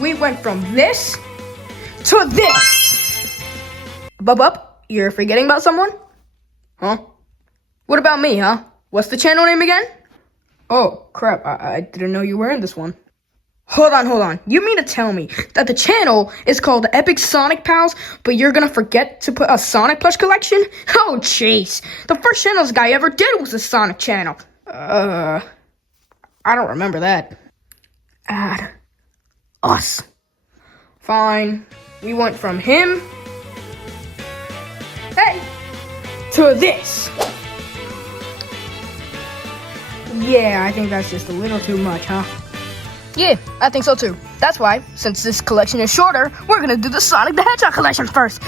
we went from this to this. Bub, you're forgetting about someone? Huh? What about me, huh? What's the channel name again? Oh, crap, I didn't know you were in this one. Hold on. You mean to tell me that the channel is called Epic Sonic Pals, but you're gonna forget to put a Sonic plush collection? Oh, jeez. The first channel this guy ever did was a Sonic channel. I don't remember that. Add us. Fine. We went from him, hey, to this. Yeah, I think that's just a little too much, huh? Yeah, I think so too. That's why, since this collection is shorter, we're gonna do the Sonic the Hedgehog collection first.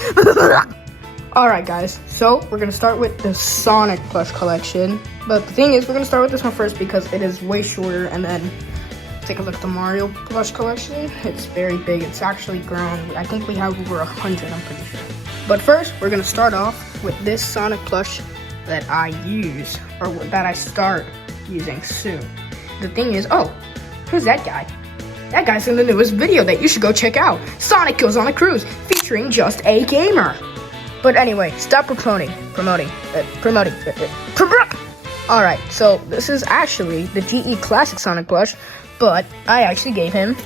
Alright guys, so we're gonna start with the Sonic plush collection. But the thing is, we're gonna start with this one first because it is way shorter, and then take a look at the Mario plush collection. It's very big, it's actually grown. I think we have over 100, I'm pretty sure. But first, we're gonna start off with this Sonic plush that I use, or that I start using soon. The thing is, oh, who's that guy? That guy's in the newest video that you should go check out. Sonic Goes on a Cruise, featuring Just a Gamer. But anyway, stop promoting. Alright, so this is actually the GE Classic Sonic plush, but I actually gave him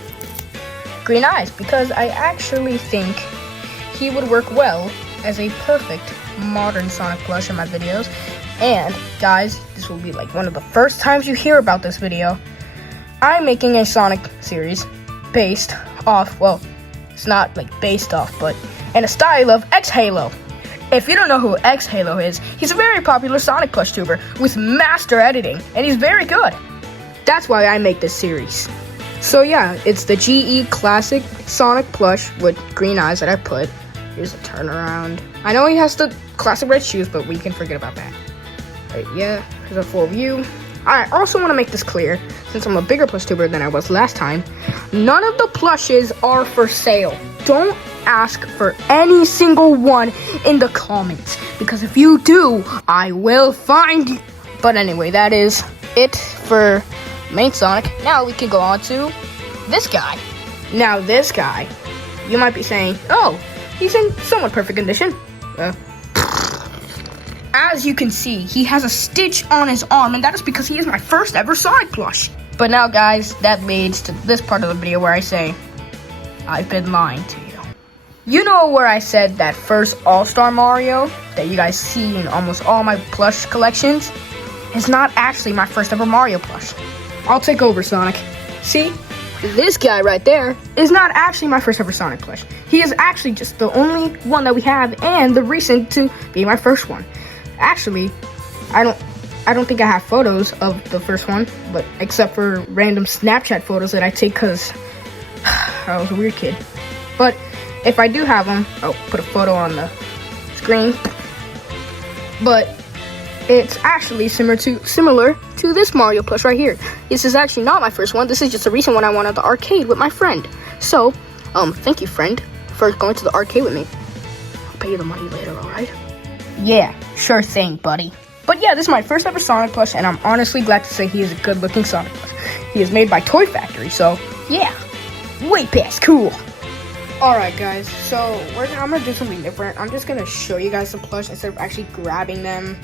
green eyes because I actually think he would work well as a perfect modern Sonic plush in my videos. And guys, this will be like one of the first times you hear about this video. I'm making a Sonic series based off, well, it's not like based off, but in a style of X-Halo. If you don't know who X-Halo is, he's a very popular Sonic plush tuber with master editing, and he's very good. That's why I make this series. So yeah, it's the GE Classic Sonic plush with green eyes that I put. Here's a turnaround. I know he has the classic red shoes, but we can forget about that. Right, yeah, here's a full view. I also want to make this clear, since I'm a bigger plush tuber than I was last time, none of the plushes are for sale. Don't ask for any single one in the comments, because if you do, I will find you. But anyway, that is it for main Sonic. Now we can go on to this guy. Now this guy, you might be saying, oh, he's in somewhat perfect condition. As you can see, he has a stitch on his arm, and that is because he is my first ever Sonic plush. But now, guys, that leads to this part of the video where I say, I've been lying to you. You know where I said that first All-Star Mario that you guys see in almost all my plush collections is not actually my first ever Mario plush. I'll take over, Sonic. See? This guy right there is not actually my first ever Sonic plush. He is actually just the only one that we have, and the recent to be my first one. Actually, I don't think I have photos of the first one, but except for random Snapchat photos that I take because I was a weird kid. But if I do have them, I'll put a photo on the screen. But it's actually similar to this Mario plush right here. This is actually not my first one. This is just a recent one I won at the arcade with my friend. So, thank you, friend, for going to the arcade with me. I'll pay you the money later, alright? Yeah, sure thing, buddy. But yeah, this is my first ever Sonic plush, and I'm honestly glad to say he is a good looking Sonic plush. He is made by Toy Factory, so yeah, way past cool. Alright guys, so I'm gonna do something different. I'm just gonna show you guys the plush instead of actually grabbing them.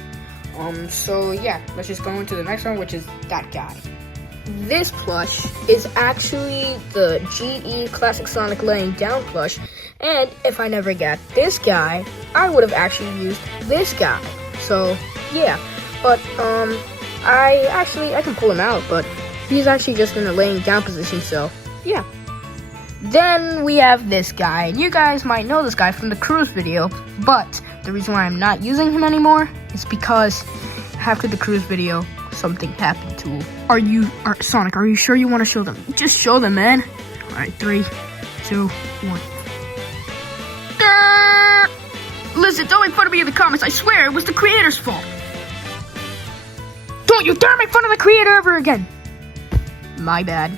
So yeah, let's just go into the next one, which is that guy. This plush is actually the GE Classic Sonic laying down plush, and if I never got this guy, I would have actually used this guy. So yeah, but I can pull him out, but he's actually just in a laying down position, so yeah. Then we have this guy, and you guys might know this guy from the cruise video, but the reason why I'm not using him anymore is because after the cruise video, something happened to him. Sonic, are you sure you want to show them? Just show them, man. Alright, 3, 2, 1. Listen, don't make fun of me in the comments. I swear it was the creator's fault. Don't you dare make fun of the creator ever again. My bad.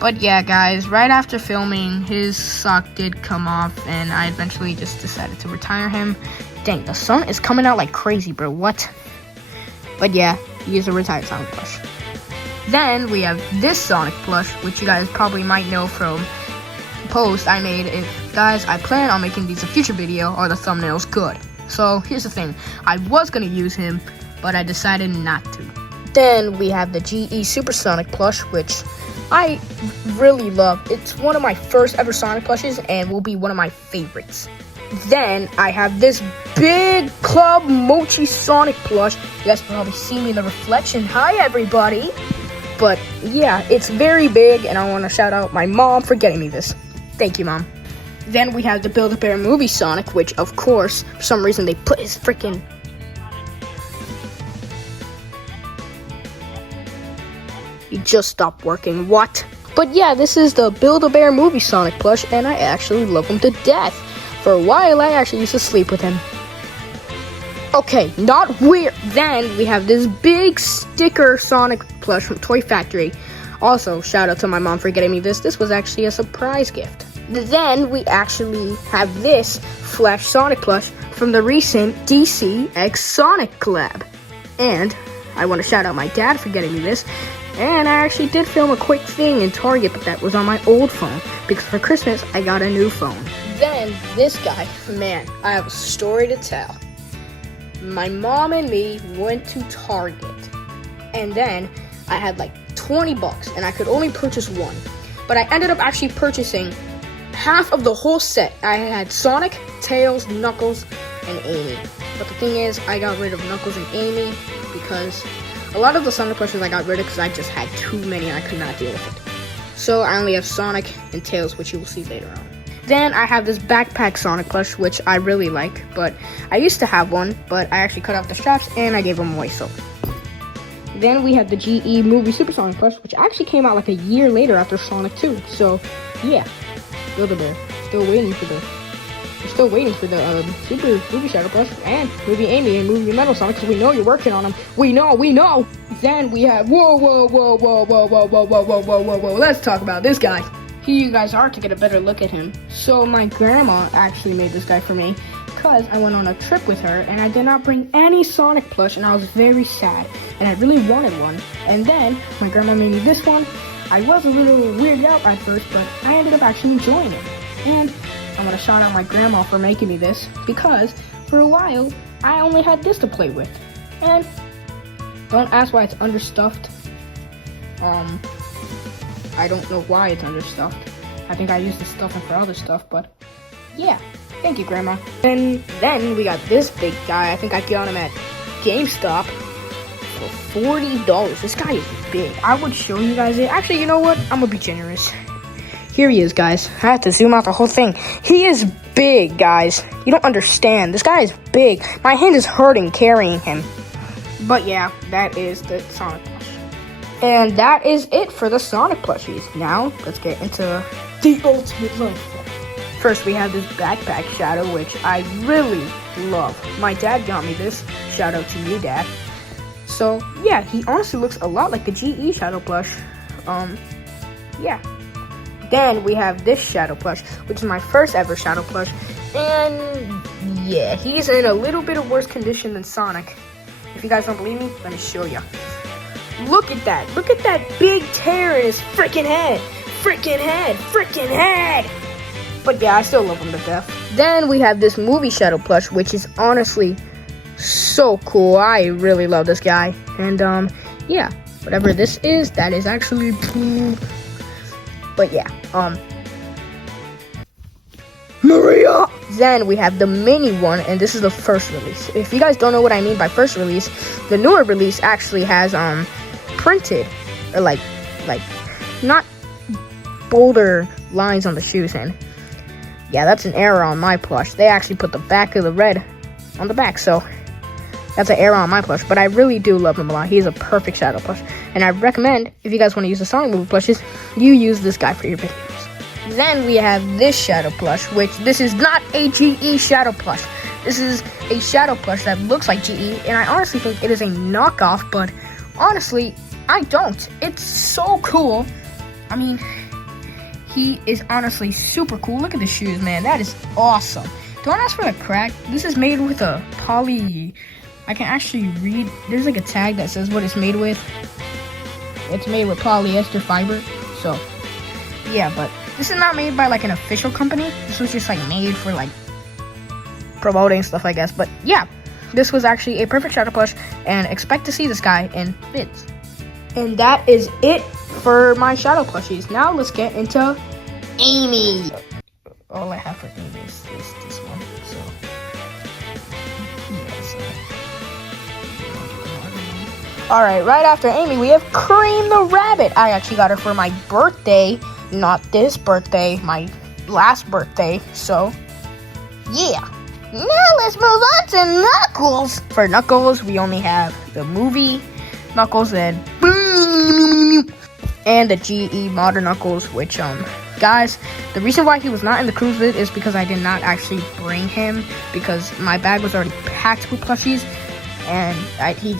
But yeah, guys, right after filming, his sock did come off, and I eventually just decided to retire him. Dang, the sun is coming out like crazy, bro. What? But yeah, he is a retired Sonic plush. Then we have this Sonic plush, which you guys probably might know from post I made, guys, I plan on making these a future video. Are the thumbnails good? So here's the thing, I was gonna use him, but I decided not to. Then we have the GE Supersonic plush, which I really love. It's one of my first ever Sonic plushes and will be one of my favorites. Then I have this big Club Mochi Sonic plush. You guys can probably see me in the reflection. Hi everybody. But yeah, it's very big, and I want to shout out my mom for getting me this. Thank you, Mom. Then we have the Build-A-Bear movie Sonic, which of course, for some reason they put his freaking... He just stopped working, what? But yeah, this is the Build-A-Bear movie Sonic plush, and I actually love him to death. For a while, I actually used to sleep with him. Okay, not weird. Then we have this big sticker Sonic plush from Toy Factory. Also, shout out to my mom for getting me this. This was actually a surprise gift. Then we actually have this Flash Sonic plush from the recent DC X Sonic collab. And I want to shout out my dad for getting me this. And I actually did film a quick thing in Target, but that was on my old phone, because for Christmas, I got a new phone. Then, this guy, man, I have a story to tell. My mom and me went to Target, and then I had like 20 bucks, and I could only purchase one. But I ended up actually purchasing half of the whole set. I had Sonic, Tails, Knuckles, and Amy. But the thing is, I got rid of Knuckles and Amy because a lot of the Sonic plushes I got rid of because I just had too many and I could not deal with it. So I only have Sonic and Tails, which you will see later on. Then I have this backpack Sonic plush, which I really like, but I used to have one, but I actually cut off the straps and I gave them away, so. Then we have the GE movie Supersonic plush, which actually came out like a year later after Sonic 2, so yeah. Build-A-Bear, still waiting for the Super Movie Shadow plush, and Movie Amy and Movie Metal Sonic, so we know you're working on them. We know! Then we have, whoa, let's talk about this guy. Here you guys are to get a better look at him. So my grandma actually made this guy for me because I went on a trip with her and I did not bring any Sonic plush and I was very sad and I really wanted one. And then my grandma made me this one. I was a little weirded out at first, but I ended up actually enjoying it. And I want to shout out my grandma for making me this because for a while I only had this to play with. And don't ask why it's understuffed. I don't know why it's understuffed. I think I used the stuffing for other stuff, but yeah. Thank you, Grandma. And then we got this big guy. I think I got him at GameStop for $40. This guy is big. I would show you guys it. Actually, you know what? I'm gonna be generous. Here he is, guys. I have to zoom out the whole thing. He is big, guys. You don't understand. This guy is big. My hand is hurting carrying him. But yeah, that is the Sonic plush. And that is it for the Sonic plushies. Now, let's get into the ultimate life. First, we have this backpack Shadow, which I really love. My dad got me this. Shout out to you, Dad. So, yeah, he honestly looks a lot like the GE Shadow plush. Yeah. Then we have this Shadow plush, which is my first ever Shadow plush. And yeah, he's in a little bit of worse condition than Sonic. If you guys don't believe me, let me show you. Look at that. Look at that big tear in his freaking head. Freaking head. But yeah, I still love him to death. Then we have this movie Shadow plush, which is honestly so cool. I really love this guy. And yeah, whatever this is, that is actually cool. But yeah, Maria! Then we have the mini one, and this is the first release. If you guys don't know what I mean by first release, the newer release actually has printed, or like not bolder lines on the shoes, and yeah, that's an error on my plush. They actually put the back of the red on the back, so that's an error on my plush. But I really do love him a lot. He's a perfect Shadow plush, and I recommend, if you guys want to use the Sonic movie plushes, you use this guy for your videos. Then we have this Shadow plush, which this is not a GE Shadow plush. This is a Shadow plush that looks like GE, and I honestly think it is a knockoff, but honestly, I don't. It's so cool. I mean, he is honestly super cool. Look at the shoes, man. That is awesome. Don't ask for the crack. This is made with a poly... I can actually read. There's like a tag that says what it's made with. It's made with polyester fiber. So, yeah, but this is not made by like an official company. This was just like made for like promoting stuff, I guess. But yeah, this was actually a perfect shadow plush, and expect to see this guy in vids. And that is it for my shadow plushies. Now let's get into Amy. All I have for Amy is this one. So yeah, all right after Amy, we have Cream the Rabbit. I actually got her for my birthday, not this birthday, my last birthday. So yeah. Now let's move on to Knuckles. For Knuckles, we only have the movie Knuckles and the GE Modern Knuckles, which guys, the reason why he was not in the cruise vid is because I did not actually bring him, because my bag was already packed with plushies, and he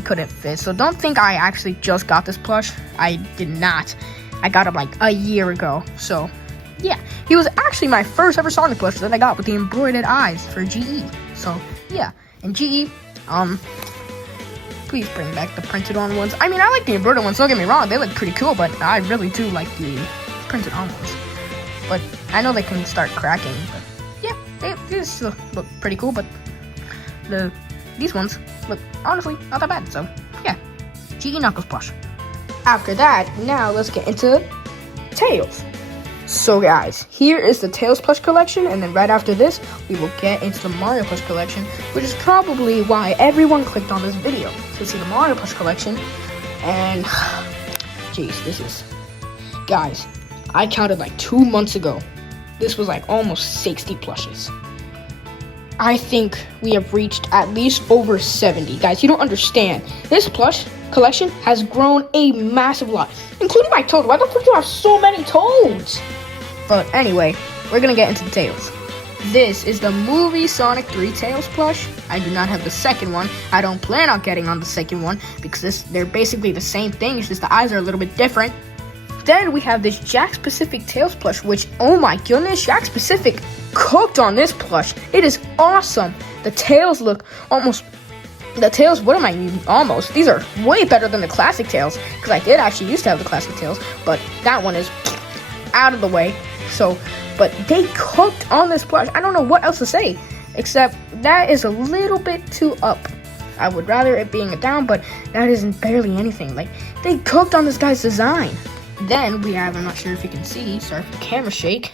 couldn't fit. So don't think I actually just got this plush. I did not. I got him like a year ago. So yeah, he was actually my first ever Sonic plush that I got with the embroidered eyes for GE. So yeah, and GE, please bring back the printed on ones. I mean, I like the embroidered ones, don't get me wrong, they look pretty cool, but I really do like the printed on ones. But I know they can start cracking, but yeah, they still look pretty cool, but these ones look honestly not that bad. So yeah, GE Knuckles plush. After that, now let's get into Tails. So guys, here is the Tails plush collection, and then right after this, we will get into the Mario plush collection, which is probably why everyone clicked on this video, to see the Mario plush collection. And jeez, this is, guys, I counted like 2 months ago. This was like almost 60 plushes. I think we have reached at least over 70. Guys, you don't understand. This plush collection has grown a massive lot, including my Toad. Why the fuck do I have so many Toads? But anyway, we're gonna get into the Tails. This is the movie Sonic 3 Tails plush. I do not have the second one. I don't plan on getting on the second one because they're basically the same thing. It's just the eyes are a little bit different. Then we have this Jack Pacific Tails plush, which, oh my goodness, Jack Pacific cooked on this plush. It is awesome. The tails look almost, what am I mean, almost? These are way better than the classic tails, because I did actually used to have the classic tails, but that one is out of the way. So, but they cooked on this plush. I don't know what else to say, except that is a little bit too up. I would rather it being a down, but that isn't barely anything. Like, they cooked on this guy's design. Then we have, I'm not sure if you can see, sorry for the camera shake,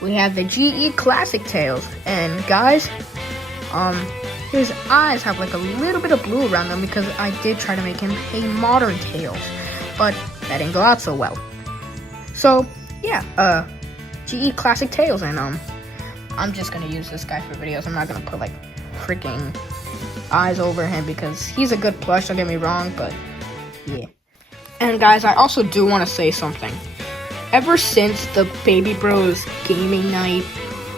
we have the GE Classic Tails. And guys, his eyes have like a little bit of blue around them because I did try to make him a modern Tails, but that didn't go out so well. So yeah, GE Classic Tails, and I'm just gonna use this guy for videos. I'm not gonna put like freaking eyes over him because he's a good plush, don't get me wrong, but yeah. And guys, I also do want to say something. Ever since the Baby Bros gaming night,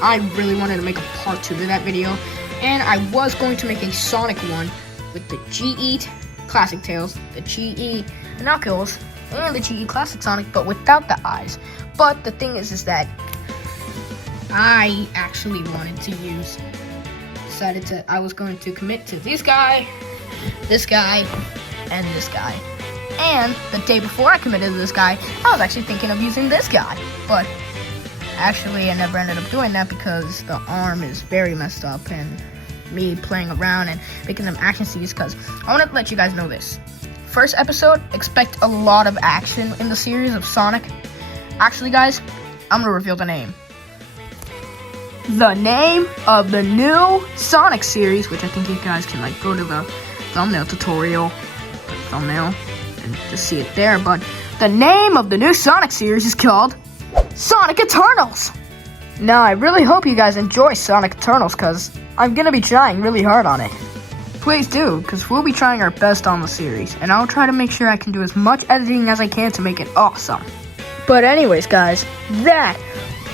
I really wanted to make a part 2 to that video, and I was going to make a Sonic one with the GE Classic Tails, the GE Knuckles, and the GE Classic Sonic, but without the eyes. But the thing is that I actually wanted to I was going to commit to this guy, and this guy. And the day before I committed to this guy, I was actually thinking of using this guy. But actually, I never ended up doing that because the arm is very messed up, and me playing around and making them action scenes, because I want to let you guys know this. First episode, expect a lot of action in the series of Sonic. Actually, guys, I'm going to reveal the name. The name of the new Sonic series, which I think you guys can like go to the thumbnail tutorial, and just see it there, but the name of the new Sonic series is called Sonic Eternals. Now, I really hope you guys enjoy Sonic Eternals, because I'm going to be trying really hard on it. Please do, because we'll be trying our best on the series, and I'll try to make sure I can do as much editing as I can to make it awesome. But anyways, guys, that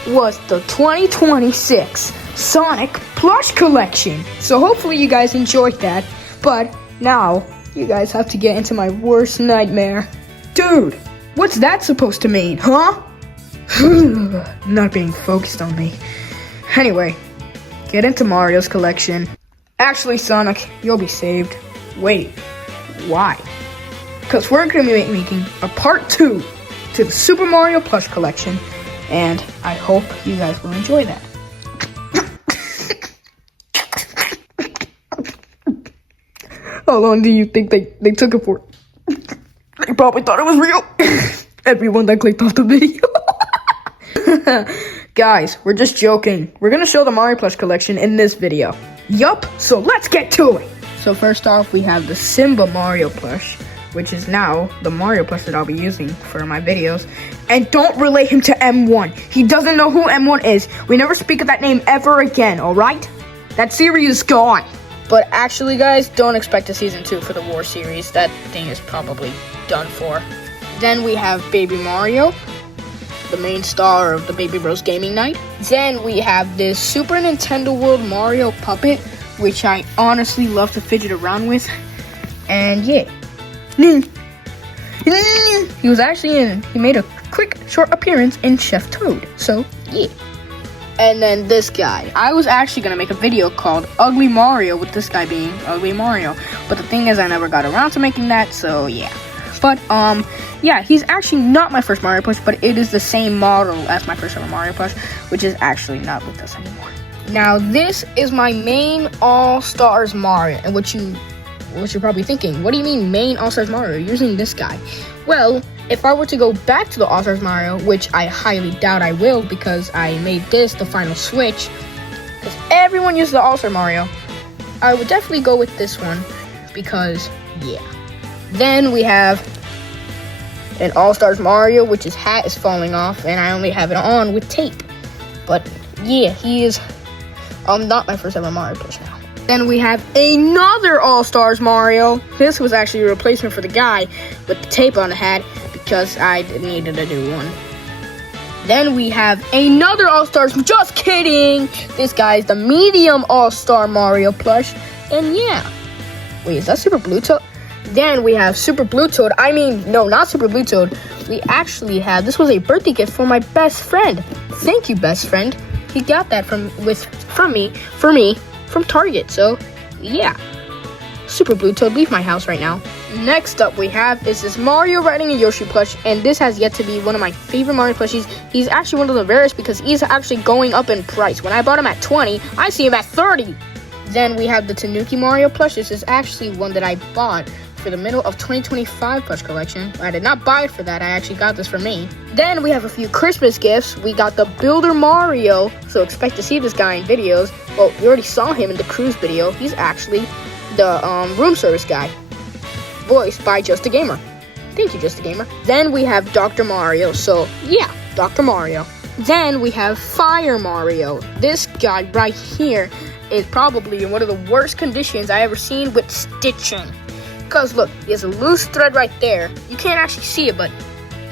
was the 2026 Sonic Plush Collection. So hopefully you guys enjoyed that, but now you guys have to get into my worst nightmare. Dude, what's that supposed to mean, huh? Not being focused on me. Anyway, get into Mario's collection. Actually, Sonic, you'll be saved. Wait, why? Because we're going to be making a part 2 to the Super Mario Plush collection, and I hope you guys will enjoy that. How long do you think they took it for? They probably thought it was real. Everyone that clicked off the video. Guys, we're just joking. We're gonna show the Mario Plush collection in this video. Yup, so let's get to it. So first off, we have the Simba Mario plush, which is now the Mario plush that I'll be using for my videos. And don't relate him to M1. He doesn't know who M1 is. We never speak of that name ever again, alright? That series is gone. But actually, guys, don't expect a season 2 for the War series. That thing is probably done for. Then we have Baby Mario, the main star of the Baby Bros Gaming Night. Then we have this Super Nintendo World Mario puppet, which I honestly love to fidget around with. And yeah. He was actually he made a quick, short appearance in Chef Toad. So, yeah. And then this guy. I was actually going to make a video called Ugly Mario with this guy being Ugly Mario. But the thing is, I never got around to making that, so yeah. But, yeah, he's actually not my first Mario plush, but it is the same model as my first ever Mario plush, which is actually not with us anymore. Now, this is my main All-Stars Mario, and what you're probably thinking, what do you mean main All-Stars Mario? You're using this guy. Well, if I were to go back to the All-Stars Mario, which I highly doubt I will because I made this the final switch, because everyone uses the All-Star Mario, I would definitely go with this one because, yeah. Then we have an All-Stars Mario, which his hat is falling off, and I only have it on with tape. But, yeah, he is not my first ever Mario plush now. Then we have another All-Stars Mario. This was actually a replacement for the guy with the tape on the hat because I needed a new one. Then we have another All-Stars, just kidding! This guy is the medium All-Star Mario plush, and yeah. Wait, is that Super Blue Toad? Then we have Super Blue Toad. I mean, no, not Super Blue Toad. We actually have, this was a birthday gift for my best friend. Thank you, best friend. He got that from me, from Target. So, yeah. Super Blue Toad, leave my house right now. Next up we have is this Mario riding a Yoshi plush, and this has yet to be one of my favorite Mario plushies. He's actually one of the rarest because he's actually going up in price. When I bought him at 20, I see him at 30. Then we have the Tanuki Mario plush. This is actually one that I bought for the middle of 2025 plush collection. I did not buy it for that. I actually got this for me. Then we have a few Christmas gifts. We got the Builder Mario, so expect to see this guy in videos. Well, we already saw him in the cruise video. He's actually the room service guy, voiced by Just a Gamer. Thank you, Just a Gamer. Then we have Dr. Mario. So yeah, Dr. Mario. Then we have Fire Mario. This guy right here is probably in one of the worst conditions I ever seen with stitching. Because look, he has a loose thread right there. You can't actually see it, but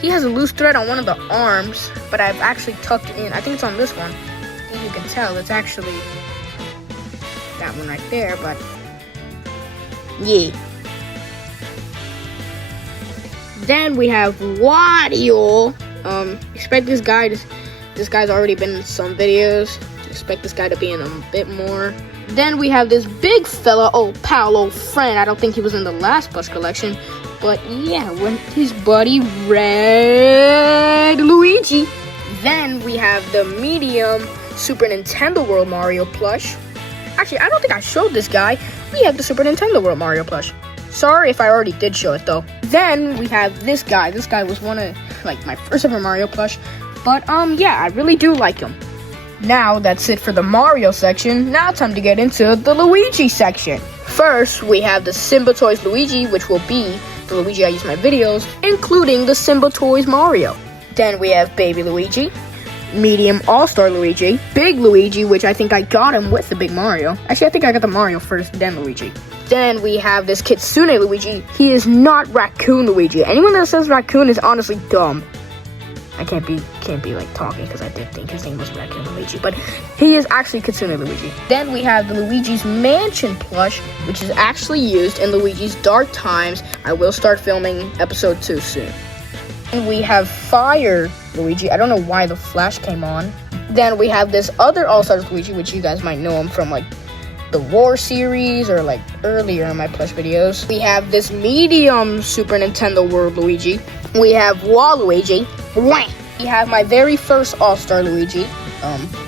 he has a loose thread on one of the arms. But I've actually tucked it in. I think it's on this one. I think you can tell it's actually that one right there, but yeah. Then we have Wario. Expect this guy. This guy's already been in some videos. Expect this guy to be in a bit more. Then we have this big fella, old pal, old friend. I don't think he was in the last plush collection, but yeah, with his buddy Red Luigi. Then we have the medium Super Nintendo World Mario plush. Actually, I don't think I showed this guy. We have the Super Nintendo World Mario plush. Sorry if I already did show it though. Then we have this guy. This guy was one of like my first ever Mario plush, but yeah, I really do like him. Now that's it for the Mario section. Now time to get into the Luigi section. First, we have the Simba Toys Luigi, which will be the Luigi I use in my videos, including the Simba Toys Mario. Then we have Baby Luigi, Medium All-Star Luigi, Big Luigi, which I think I got him with the Big Mario. Actually, I think I got the Mario first, then Luigi. Then we have this Kitsune Luigi. He is not Raccoon Luigi. Anyone that says Raccoon is honestly dumb. I can't be like talking because I did think his name was Raccoon Luigi, but he is actually Kitsune Luigi. Then we have the Luigi's Mansion plush, which is actually used in Luigi's Dark Times. I will start filming episode 2 soon. And we have Fire Luigi. I don't know why the flash came on. Then we have this other All-Stars Luigi, which you guys might know him from like the War series or like earlier in my plush videos. We have this medium Super Nintendo World Luigi. We have Waluigi. We have my very first All-Star Luigi.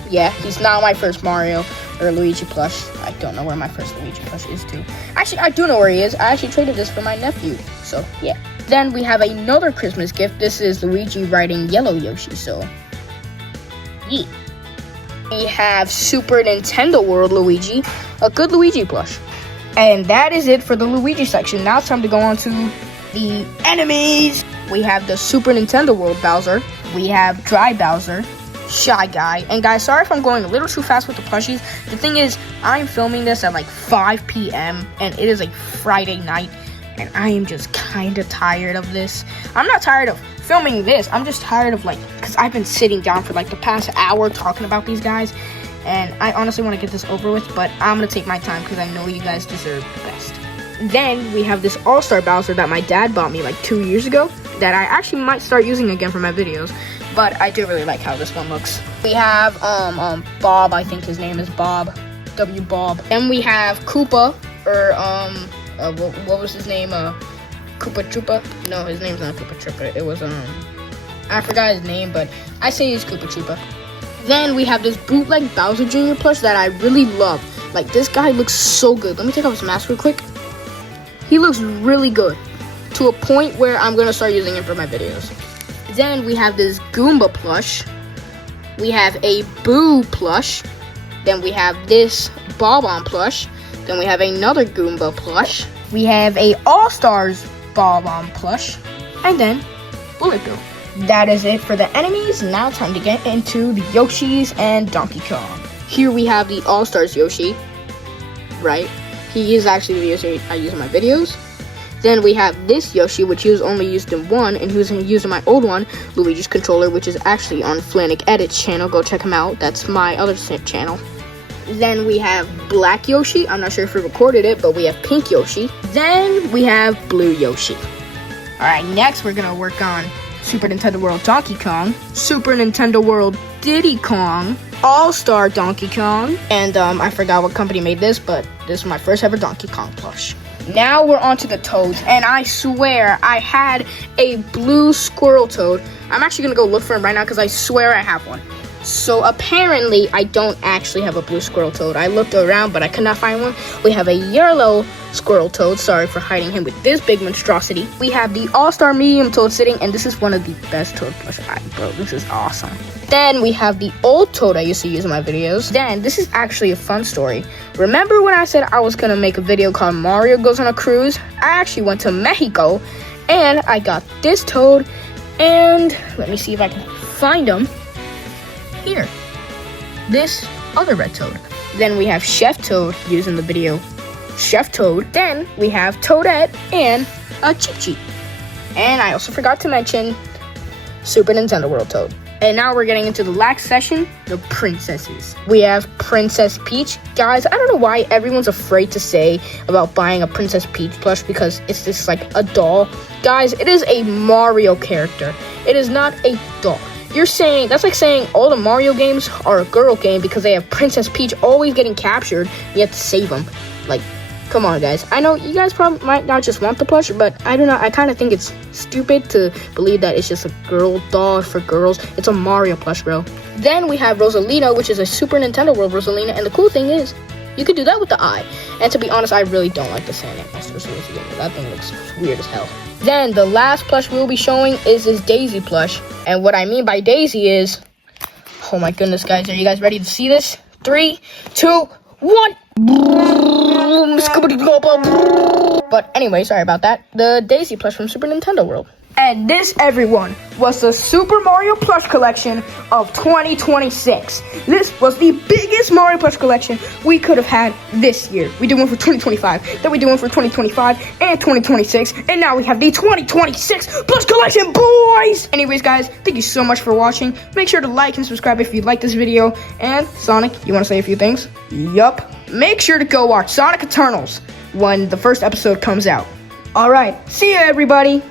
Yeah, he's not my first Mario or Luigi plush. I don't know where my first Luigi plush is too. Actually, I do know where he is. I actually traded this for my nephew. So, yeah. Then we have another Christmas gift. This is Luigi riding yellow Yoshi. So, yeah. We have Super Nintendo World Luigi. A good Luigi plush. And that is it for the Luigi section. Now it's time to go on to the enemies. We have the Super Nintendo World Bowser. We have Dry Bowser, Shy Guy. And guys, sorry if I'm going a little too fast with the plushies. The thing is, I'm filming this at like 5 p.m. and it is like Friday night. And I am just kind of tired of this. I'm not tired of filming this. I'm just tired of because I've been sitting down for like the past hour talking about these guys. And I honestly want to get this over with, but I'm going to take my time because I know you guys deserve the best. Then we have this All-Star Bowser that my dad bought me like 2 years ago that I actually might start using again for my videos, but I do really like how this one looks. We have Bob, I think his name is Bob, W Bob. Then we have Koopa, or what was his name? Koopa Troopa? No, his name's not Koopa Troopa. It was I forgot his name, but I say he's Koopa Troopa. Then we have this bootleg Bowser Jr. plush that I really love. Like, this guy looks so good. Let me take off his mask real quick. He looks really good, to a point where I'm going to start using him for my videos. Then we have this Goomba plush. We have a Boo plush. Then we have this Bob-on plush. Then we have another Goomba plush. We have a All-Stars Bob-on plush. And then Bullet Bill. That is it for the enemies. Now time to get into the Yoshis and Donkey Kong. Here we have the All-Stars Yoshi. Right? He is actually the Yoshi I use in my videos. Then we have this Yoshi, which he was only used in one, and he was used in my old one, Luigi's Controller, which is actually on Flanic Edits channel. Go check him out. That's my other channel. Then we have Black Yoshi. I'm not sure if we recorded it, but we have Pink Yoshi. Then we have Blue Yoshi. Alright, next we're going to work on Super Nintendo World Donkey Kong, Super Nintendo World Diddy Kong, All-Star Donkey Kong, and I forgot what company made this, but this is my first ever Donkey Kong plush. Now we're on to the Toads, and I swear I had a blue squirrel toad. I'm actually going to go look for him right now because I swear I have one. So apparently I don't actually have a blue squirrel toad. I looked around, but I could not find one. We have a yellow squirrel toad. Sorry for hiding him with this big monstrosity. We have the All-Star medium toad sitting, and this is one of the best toad plush. Bro, this is awesome. Then we have the old toad I used to use in my videos. Then this is actually a fun story. Remember when I said I was gonna make a video called Mario Goes on a Cruise? I actually went to Mexico, and I got this toad, and let me see if I can find him. Here, this other red toad. Then we have Chef Toad used in the video Chef Toad. Then we have Toadette and a Cheep Cheep. And I also forgot to mention Super Nintendo World Toad. And now we're getting into the last session, the princesses. We have Princess Peach. Guys, I don't know why everyone's afraid to say about buying a Princess Peach plush because it's just like a doll. Guys, it is a Mario character. It is not a doll. You're saying, that's like saying all the Mario games are a girl game because they have Princess Peach always getting captured. You have to save them. Like, come on, guys. I know you guys probably might not just want the plush, but I don't know. I kind of think it's stupid to believe that it's just a girl doll for girls. It's a Mario plush, bro. Then we have Rosalina, which is a Super Nintendo World Rosalina. And the cool thing is, you could do that with the eye. And to be honest, I really don't like the Sand Monsters Rosalina. That thing looks weird as hell. Then the last plush we'll be showing is this Daisy plush. And what I mean by Daisy is, oh my goodness, guys, are you guys ready to see this? 3, 2, 1. But anyway, sorry about that. The Daisy plush from Super Nintendo World. And this, everyone, was the Super Mario plush collection of 2026. This was the biggest Mario plush collection we could have had this year. We did one for 2025, then we did one for 2025 and 2026, and now we have the 2026 plush collection, boys! Anyways, guys, thank you so much for watching. Make sure to like and subscribe if you like this video. And Sonic, you want to say a few things? Yup. Make sure to go watch Sonic Eternals when the first episode comes out. Alright, see ya, everybody!